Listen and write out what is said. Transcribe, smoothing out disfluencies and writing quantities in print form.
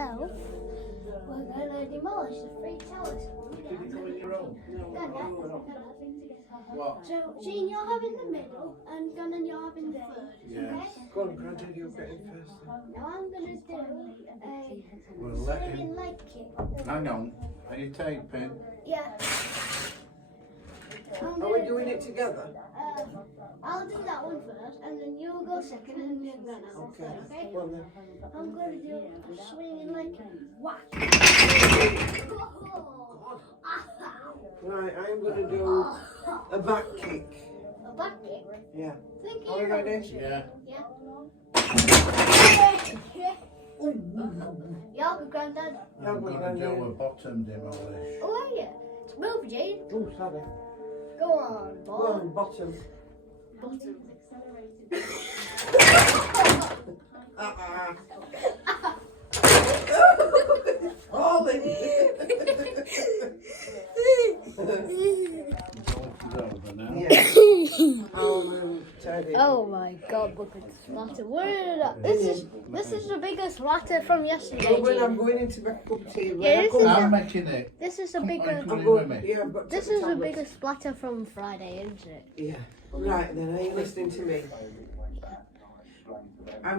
myself, we're going to demolish the 3 towers. Did you go in your own? What? So, Shane, you're having the middle, and Gunnan, you're having the third. Yeah. Okay? Go on, Granddad, you'll get in first. Now I'm going to do We'll a let swinging him. leg kick. Hang on. Are you taping? Yeah. Are we doing it together? I'll do that one first, and then you'll go second, and then Gunnan will Okay. third, okay? Go on then. I'm going to do a swinging leg kick. Whack. Right, I'm going to do a back kick. A back kick. Yeah. Thank you. Are we ready? Yeah. Yeah. Yeah, Granddad. I'm going to do a bottom demolish. Oh, are you? Move, Jade. Oh, sorry. Go on, Go boy. on, bottom. Bottom. Falling. Over now. Yeah. Tidy. Oh my God! Look at the splatter. This is the biggest splatter from yesterday. Oh, when I'm Jade. going into my cup of tea. Yeah, this is I'm making it. This is the Come bigger. on, come I'm in with going, me. yeah, I've got to This take is the tablets. biggest splatter from Friday, isn't it? Yeah. Right then, are you listening to me? I'm